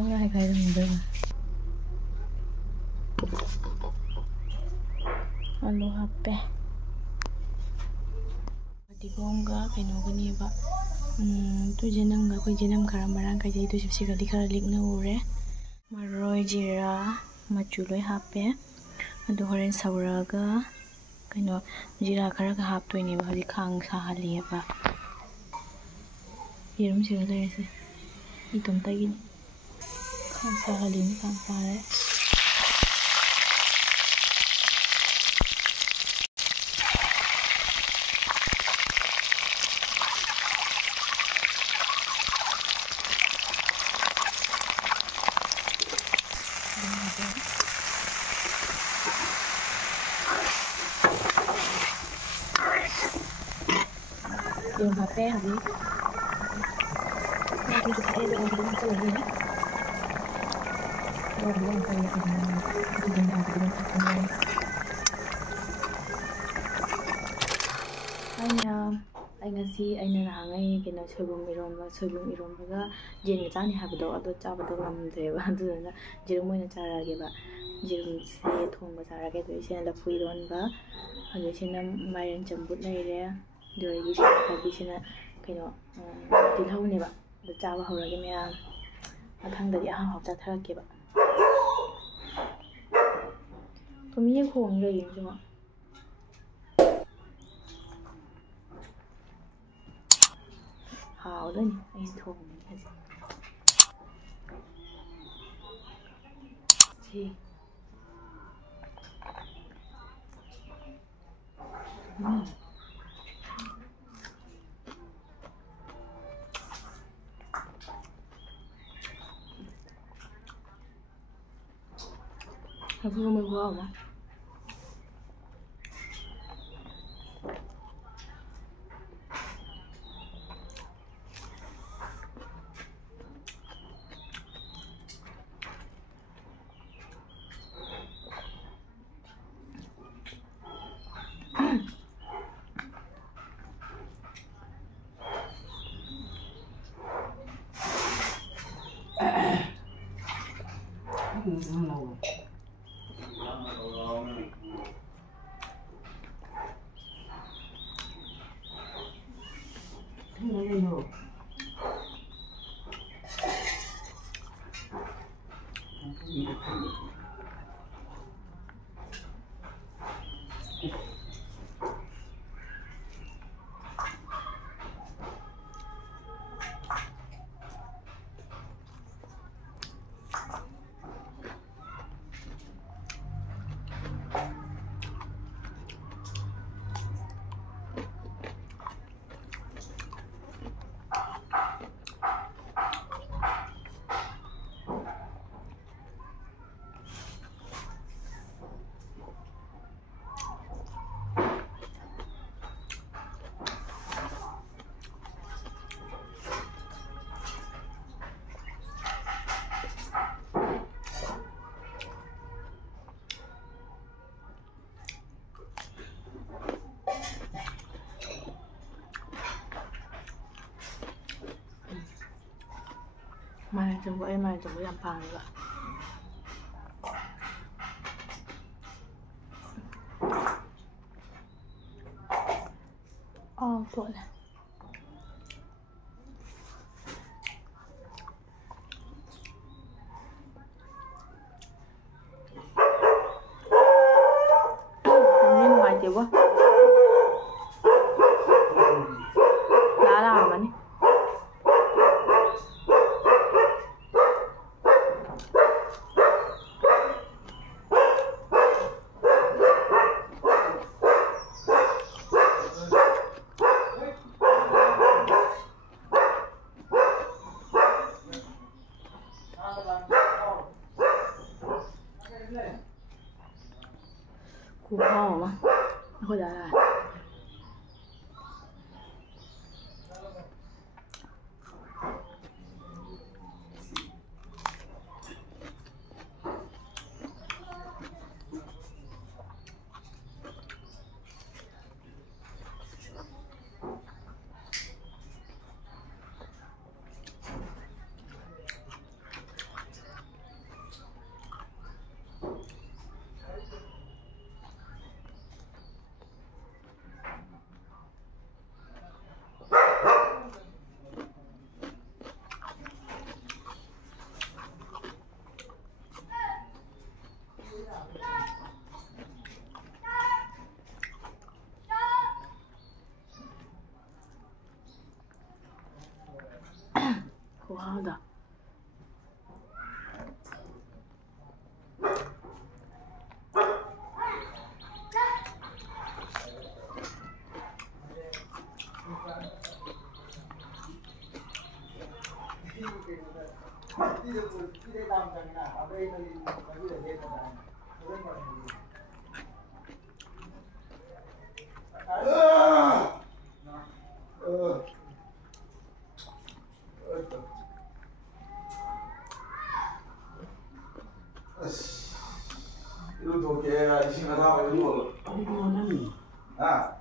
ꯉꯥꯛꯇꯪ ꯉꯥꯏꯈꯥꯏꯔꯝꯗꯣꯏꯕ ꯑꯂꯨ ꯍꯥꯞꯄꯦ ꯐꯗꯤꯒꯣꯝꯒ ꯀꯩꯅꯣꯒꯅꯦꯕ ꯖꯦꯅꯝꯒ ꯑꯩꯈꯣꯏ ꯖꯦꯅꯝ ꯈꯔ ꯃꯔꯥꯡ ꯀꯥꯏꯖꯩ ꯁꯤꯒꯗꯤ ꯈꯔ ꯂꯤꯛꯅ ꯎꯔꯦ ꯃꯔꯣꯏ ꯖꯤꯔꯥ ꯃꯆꯨ ꯂꯣꯏ ꯍꯥꯞꯄꯦ ꯑꯗꯨ ꯍꯣꯔꯦꯟ ꯁꯧꯔꯛꯑꯒ ꯀꯩꯅꯣ ꯖꯤꯔꯥ ꯈꯔꯒ ꯍꯥꯞꯇꯣꯏꯅꯦꯕ ꯍꯧꯖꯤꯛ ꯈꯥꯡ ꯁꯥꯍꯜꯂꯤꯑꯕ ꯌꯦꯔꯨꯝꯁꯤꯒ ꯂꯩꯔꯤꯁꯦ ꯏꯇꯣꯝꯇꯒꯤꯅꯤ ꯈꯥꯡ ꯁꯥꯍꯜꯂꯤꯅꯤ ꯈꯥꯡ ꯁꯥꯔꯦ Yung hape habis. Nah, ini kita elok lagi dengan telur ya. Telur dua angka ya ini. Itu benda apa dengan apa? Anh ngasi anh nahangai kena soibum irombaga jen chani habdo ado chabado ngamdreba aduna jirum moina charageba jirum se thongba charage do ise la fuironba ado sina mairen chambut leire doigi sabi sina keno tilhauneba do chaba horage meya mathangdadi aha hop chatharakeba tomiye khong le yinjuma hào đó anh thùng gì Hãy subscribe cho kênh Ghiền Mì Gõ để không bỏ lỡ mai chồng của em này chồng với làm phàng rồi ạ. Tuổi này. Ini ngoài chiều quá. Đá nào mà đi. Củ kho mà hồi đã là 구하다. 이거 걔가 신가다 이거. 아.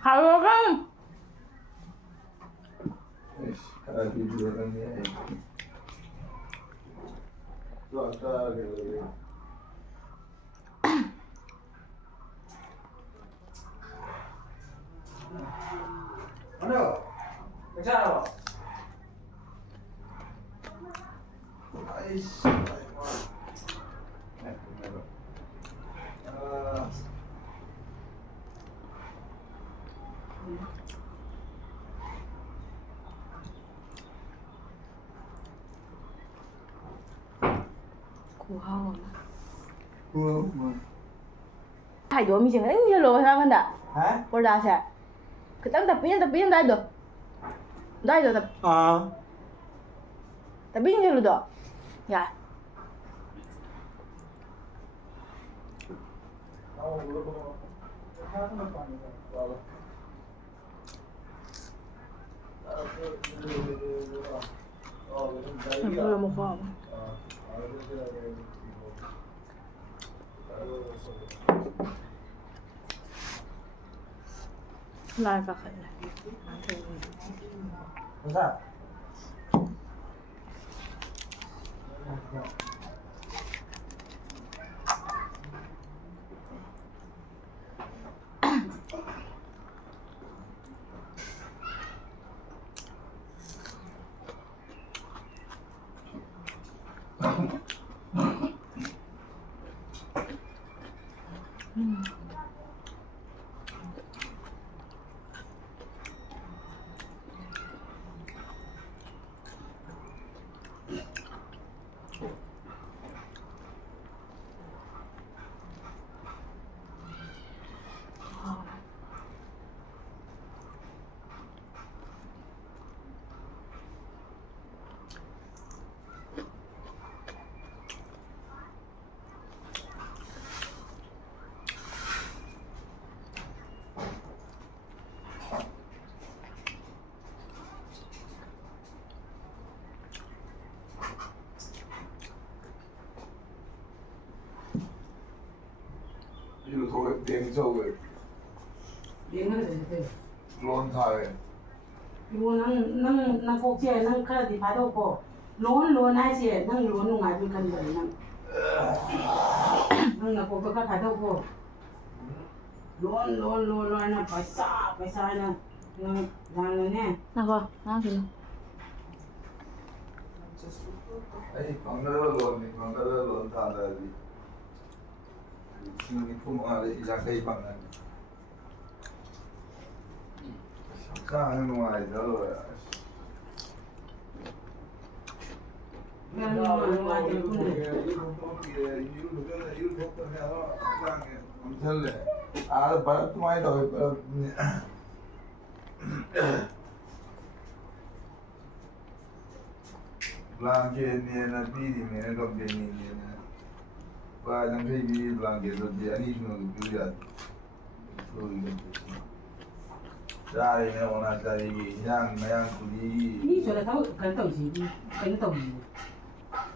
하여간 아, 비주얼은 좋았다 그래. Ano? Nagsawa? 아이씨. 구하고. 뭐. Hai đứa mình chỉ thấy như lối ra đó. Hả? Cô ra sẽ. Cái tập pin đây được. Đây rồi tập. Tập pin như được. Dạ. Vừa một vòng. Lại và khởi lại. Không sao? 이거 도 냉석을 Điện nó 론타에 Ibu nang kokje nang kala di pado ko. Lon ai je nang lon ngai bi kan bai nang. Nang na ko ka pado ko. Lon na paisa na. Nang ne. 나가. 나 그래. 아니 방가르 론타다리 지금 품아래 이장가이 방안 상하는 거야 저 아, 바람 많이 더 blanket ni na pili ni na company ni na ba jang kai bi blanket do je ani no du ya so ni da ni na ona da ni yang na yang ku ni Ni so la tao kan tao ji ni kan tao ni.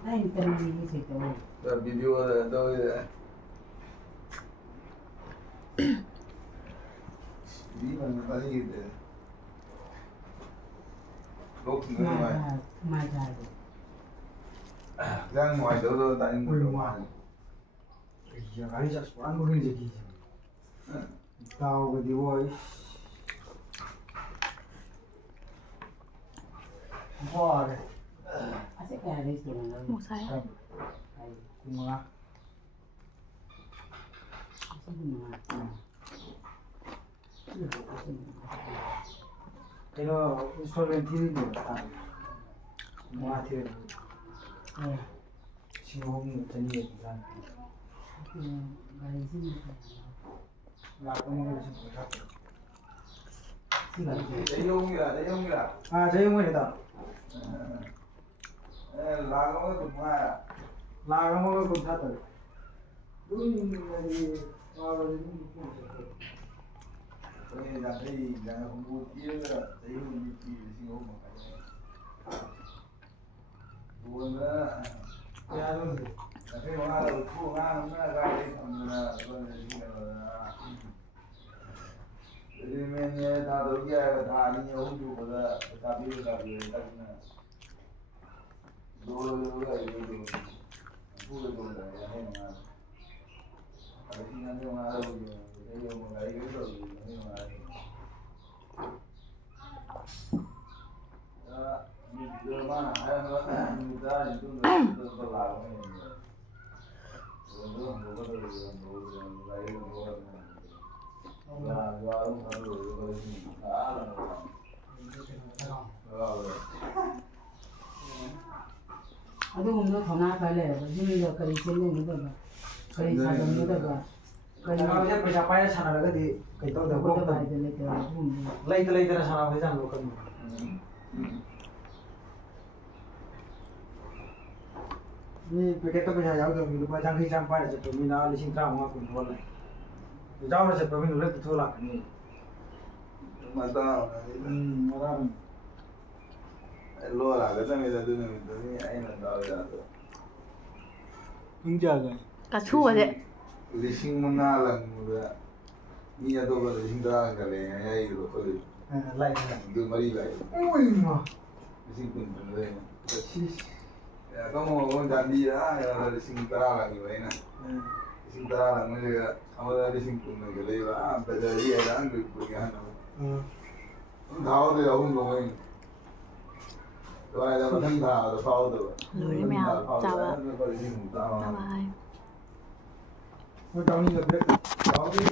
Ai tan ni se tao. da video da do ya ni ma na ni de lúc nữa Mai ra. ra ngoài đó tại người ngoài giờ cái chắc quán có cái gì tao cái điều ấy hoa đấy Ase kaya rin sila nang. 뭐 사요? ay kung mga Ase mga. kayaknya installment TV nih kan mau hati singgung jadi kan lakukan mau jadi Đấy không kìa, đấy không kìa. 저희 형이 다 Lá có tụt hoa à? 나가 먹을 건 샀다 우리 Tôi nghĩ rằng đây là không có kia là đấy không bị kỳ sinh ôm một cái buồn nữa. 야 너 Là cái hoa là thu hoa nó ra đây còn là còn là gì là thì mình ta đâu kia ta đi nhiều chú của ta biết ta nè đồ vậy đồ thu đồ này hay mà cái gì ăn đâu mà đâu cái gì mà cái rồi hay mà đó giờ mà hay nó người ta thì tôi làm cái này rồi nó có đồ lấy đồ là do ông thằng rồi đã là ꯑꯗꯨꯒꯨꯝꯕꯗꯣ ꯊꯧꯅꯥ ꯈꯔ ꯂꯩꯔꯕ ꯌꯨꯝꯗ ꯀꯔꯤ ꯁꯦꯝꯅꯤꯡꯒꯗꯕ ꯀꯔꯤ ꯁꯥꯖꯟꯒꯗꯕ ꯀꯔꯤ पैसा पाए सानारगदि कई तौदबो ꯈꯣꯠꯇꯕ ꯍꯥꯏꯗ ꯂꯩꯇꯕ ꯑꯗꯨꯒꯨꯝꯕꯗꯣ लेतना साना फैसा लो कन ni पैकेट का पैसा याव दो रुपया जांखै जां पाए से तो मिना लिसिंग 35 कुन थोल जाव से प्रवीण ले तो थोला नि mà tao आराम lo là cái thằng này là tôi anh là tao là 응자가 까추어제 리싱 뭔가 là 니야 또 그 리싱 다 가래 야 이거 거기 like 그 머리 가 ओइ मा 리싱 군 근데 ya kamu mau jadi ya 리싱 따라 가기 왜 나. 리싱 따라 가는 거가 아무나 리싱 군 그 내가 아 배달이 해라 그 그게 하나 다오도 여운 거면 rồi là mình thân thà rồi phao được Lưỡi mèo, chào ạ. Bye bye. nó trong như là biết đó cái